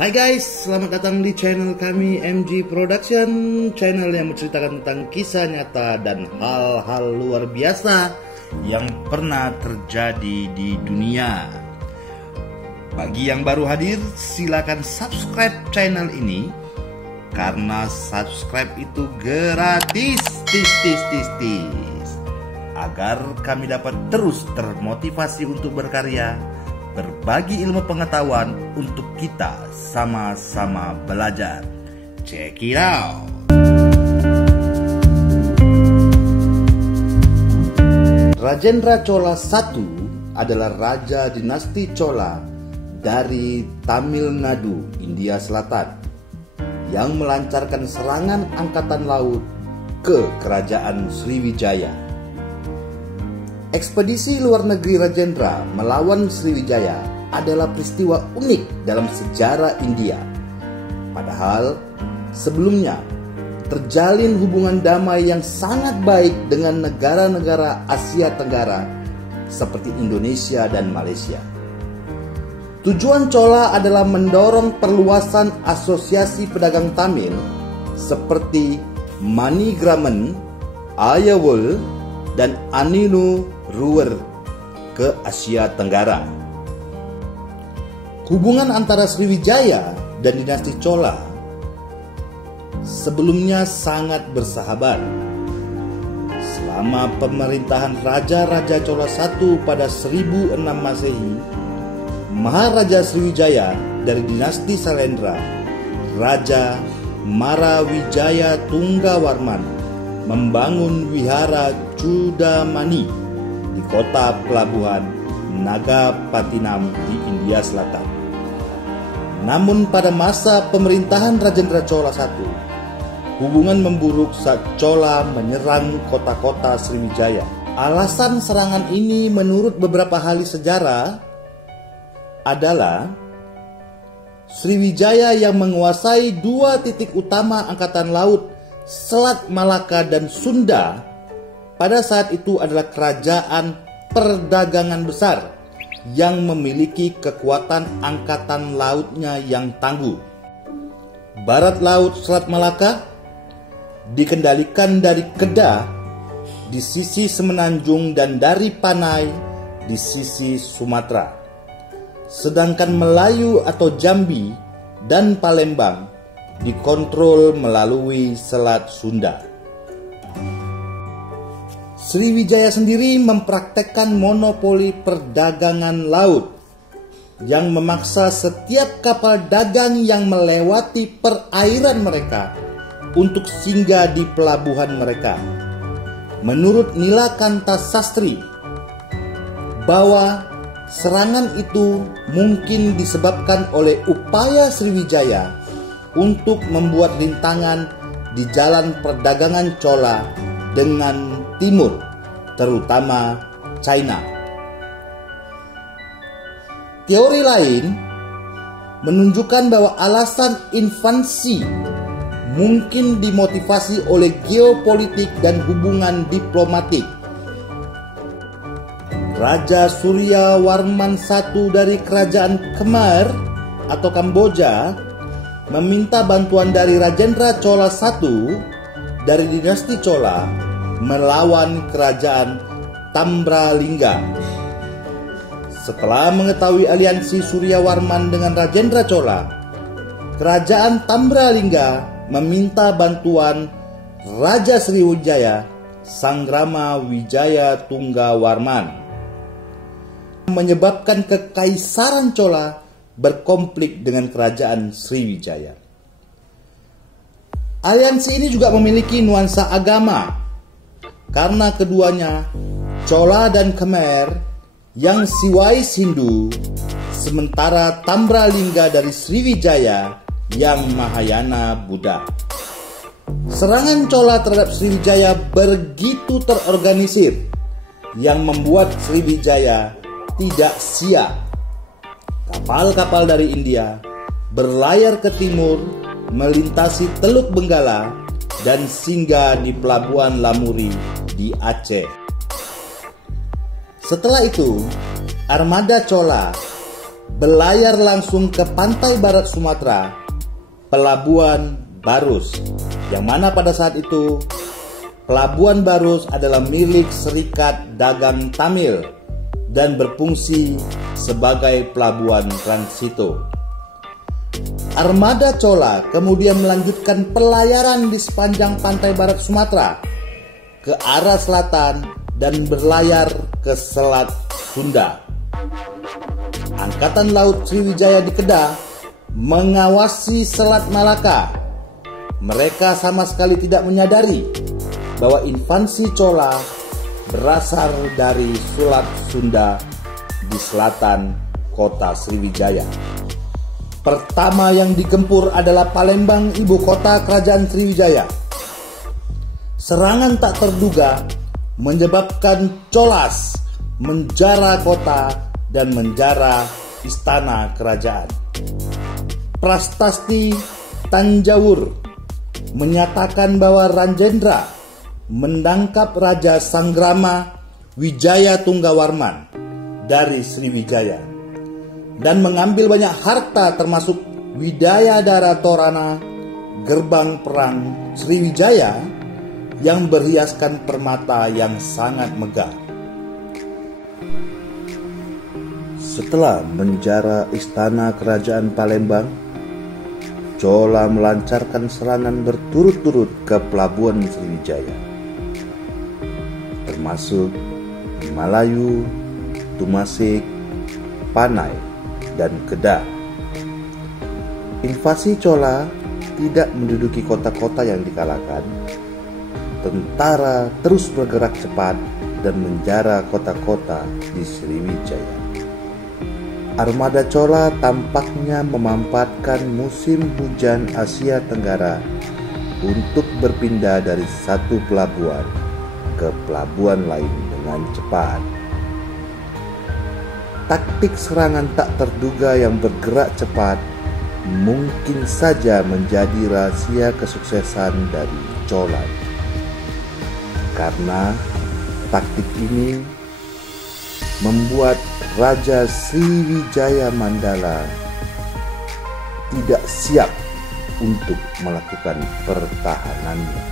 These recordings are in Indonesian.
Hai guys, selamat datang di channel kami MG Production, channel yang menceritakan tentang kisah nyata dan hal-hal luar biasa yang pernah terjadi di dunia. Bagi yang baru hadir, silakan subscribe channel ini karena subscribe itu gratis, agar kami dapat terus termotivasi untuk berkarya, berbagi ilmu pengetahuan untuk kita sama-sama belajar. Check it out. Rajendra Chola I adalah raja dinasti Chola dari Tamil Nadu, India Selatan, yang melancarkan serangan angkatan laut ke kerajaan Sriwijaya. Ekspedisi luar negeri Rajendra melawan Sriwijaya adalah peristiwa unik dalam sejarah India. Padahal sebelumnya terjalin hubungan damai yang sangat baik dengan negara-negara Asia Tenggara seperti Indonesia dan Malaysia. Tujuan Chola adalah mendorong perluasan asosiasi pedagang Tamil seperti Manigraman, Ayawol, dan Aninu Ruwer ke Asia Tenggara. Hubungan antara Sriwijaya dan dinasti Chola sebelumnya sangat bersahabat. Selama pemerintahan Raja-Raja Chola I pada 1006 Masehi, Maharaja Sriwijaya dari dinasti Sailendra, Raja Marawijaya Tunggawarman, membangun wihara Chudamani di kota pelabuhan Nagapattinam di India Selatan. Namun pada masa pemerintahan Rajendra Chola I, hubungan memburuk saat Chola menyerang kota-kota Sriwijaya. Alasan serangan ini menurut beberapa ahli sejarah adalah Sriwijaya yang menguasai dua titik utama angkatan laut Selat Malaka dan Sunda pada saat itu adalah kerajaan perdagangan besar yang memiliki kekuatan angkatan lautnya yang tangguh. Barat laut Selat Malaka dikendalikan dari Kedah di sisi Semenanjung dan dari Panai di sisi Sumatera. Sedangkan Melayu atau Jambi dan Palembang dikontrol melalui Selat Sunda. Sriwijaya sendiri mempraktekkan monopoli perdagangan laut yang memaksa setiap kapal dagang yang melewati perairan mereka untuk singgah di pelabuhan mereka. Menurut Nilakanta Sastri, bahwa serangan itu mungkin disebabkan oleh upaya Sriwijaya untuk membuat rintangan di jalan perdagangan Chola dengan timur, terutama China. Teori lain menunjukkan bahwa alasan invasi mungkin dimotivasi oleh geopolitik dan hubungan diplomatik. Raja Surya Warman I dari kerajaan Khmer atau Kamboja meminta bantuan dari Rajendra Chola I dari dinasti Chola melawan kerajaan Tambralinga. Setelah mengetahui aliansi Surya Warman dengan Rajendra Chola, kerajaan Tambralinga meminta bantuan Raja Sriwijaya Sanggrama Wijaya Tunggawarman, menyebabkan kekaisaran Chola berkonflik dengan kerajaan Sriwijaya. Aliansi ini juga memiliki nuansa agama karena keduanya Chola dan Khmer yang siwais Hindu, sementara Tambralinga dari Sriwijaya yang Mahayana Buddha. Serangan Chola terhadap Sriwijaya begitu terorganisir yang membuat Sriwijaya tidak siap. Kapal-kapal dari India berlayar ke timur, melintasi Teluk Benggala dan singgah di pelabuhan Lamuri di Aceh. Setelah itu, armada Chola berlayar langsung ke pantai barat Sumatera, Pelabuhan Barus, yang mana pada saat itu Pelabuhan Barus adalah milik Serikat Dagang Tamil dan berfungsi sebagai pelabuhan transito. Armada Chola kemudian melanjutkan pelayaran di sepanjang pantai barat Sumatera ke arah selatan dan berlayar ke Selat Sunda. Angkatan Laut Sriwijaya di Kedah mengawasi Selat Malaka. Mereka sama sekali tidak menyadari bahwa invasi Chola berasal dari Selat Sunda di selatan kota Sriwijaya. Pertama yang digempur adalah Palembang, ibu kota kerajaan Sriwijaya. Serangan tak terduga menyebabkan Cholas menjara kota dan menjara istana kerajaan. Prasasti Tanjawur menyatakan bahwa Rajendra menangkap Raja Sanggrama Wijaya Tunggawarman dari Sriwijaya dan mengambil banyak harta termasuk Widayadara Torana, gerbang perang Sriwijaya yang berhiaskan permata yang sangat megah. Setelah menjara istana kerajaan Palembang, Chola melancarkan serangan berturut-turut ke pelabuhan Sriwijaya, termasuk Malayu, Tumasik, Panai, dan Kedah. Invasi Chola tidak menduduki kota-kota yang dikalahkan. Tentara terus bergerak cepat dan menjara kota-kota di Sriwijaya. Armada Chola tampaknya memanfaatkan musim hujan Asia Tenggara untuk berpindah dari satu pelabuhan ke pelabuhan lain dengan cepat. Taktik serangan tak terduga yang bergerak cepat mungkin saja menjadi rahasia kesuksesan dari Chola. Karena taktik ini membuat Raja Sriwijaya Mandala tidak siap untuk melakukan pertahanannya.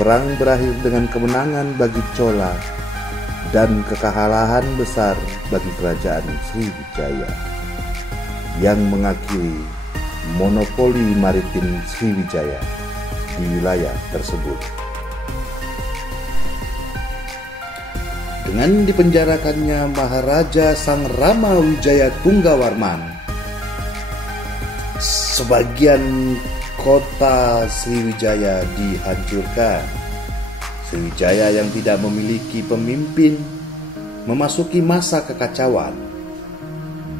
Perang berakhir dengan kemenangan bagi Chola dan kekalahan besar bagi kerajaan Sriwijaya yang mengakhiri monopoli maritim Sriwijaya di wilayah tersebut. Dengan dipenjarakannya Maharaja Sangrama Wijaya Tunggawarman, sebagian kota Sriwijaya dihancurkan. Sriwijaya yang tidak memiliki pemimpin memasuki masa kekacauan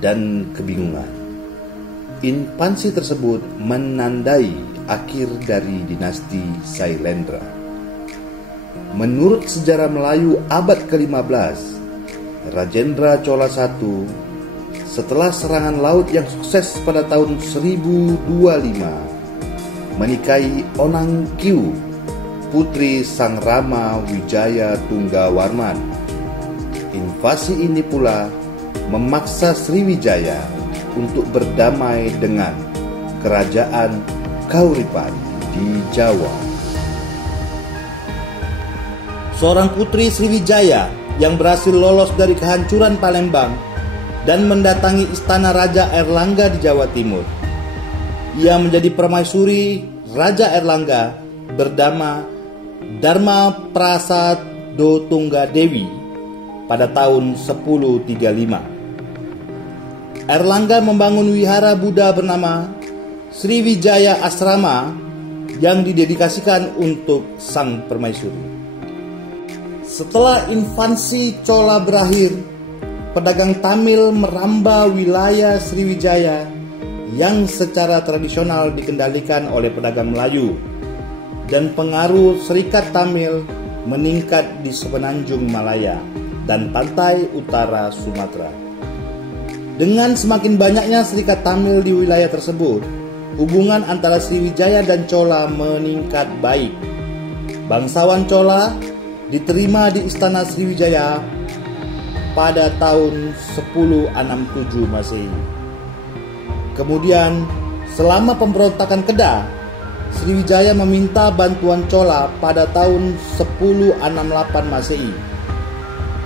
dan kebingungan. Invasi tersebut menandai akhir dari dinasti Sailendra. Menurut sejarah Melayu abad ke-15, Rajendra Chola I setelah serangan laut yang sukses pada tahun 1025 menikahi Onang Kiu, putri Sang Rama Wijaya Tunggawarman. Invasi ini pula memaksa Sriwijaya untuk berdamai dengan kerajaan Kauripan di Jawa. Seorang putri Sriwijaya yang berhasil lolos dari kehancuran Palembang dan mendatangi istana Raja Erlangga di Jawa Timur. Ia menjadi permaisuri Raja Erlangga bernama Dharma Prasado Tunggadewi pada tahun 1035. Erlangga membangun wihara Buddha bernama Sriwijaya Asrama yang didedikasikan untuk sang permaisuri. Setelah invasi Chola berakhir, pedagang Tamil merambah wilayah Sriwijaya yang secara tradisional dikendalikan oleh pedagang Melayu, dan pengaruh Serikat Tamil meningkat di semenanjung Malaya dan pantai utara Sumatera. Dengan semakin banyaknya Serikat Tamil di wilayah tersebut, hubungan antara Sriwijaya dan Chola meningkat baik. Bangsawan Chola diterima di istana Sriwijaya pada tahun 1067 Masehi. Kemudian, selama pemberontakan Kedah, Sriwijaya meminta bantuan Chola pada tahun 1068 Masehi.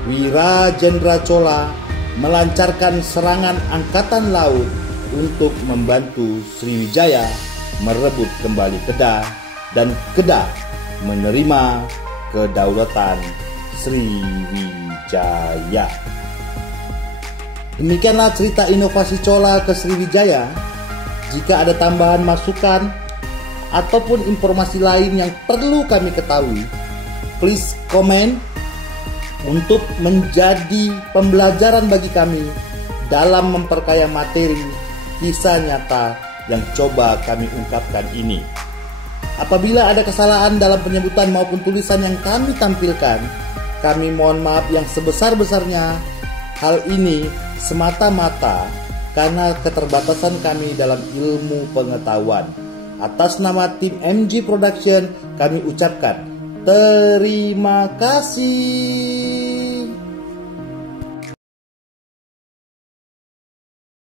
Wirajendra Chola melancarkan serangan angkatan laut untuk membantu Sriwijaya merebut kembali Kedah, dan Kedah menerima kedaulatan Sriwijaya. Demikianlah cerita inovasi Chola ke Sriwijaya. Jika ada tambahan masukan ataupun informasi lain yang perlu kami ketahui, please comment untuk menjadi pembelajaran bagi kami dalam memperkaya materi kisah nyata yang coba kami ungkapkan ini. Apabila ada kesalahan dalam penyebutan maupun tulisan yang kami tampilkan, kami mohon maaf yang sebesar-besarnya. Hal ini semata-mata karena keterbatasan kami dalam ilmu pengetahuan. Atas nama tim MG Production, kami ucapkan terima kasih.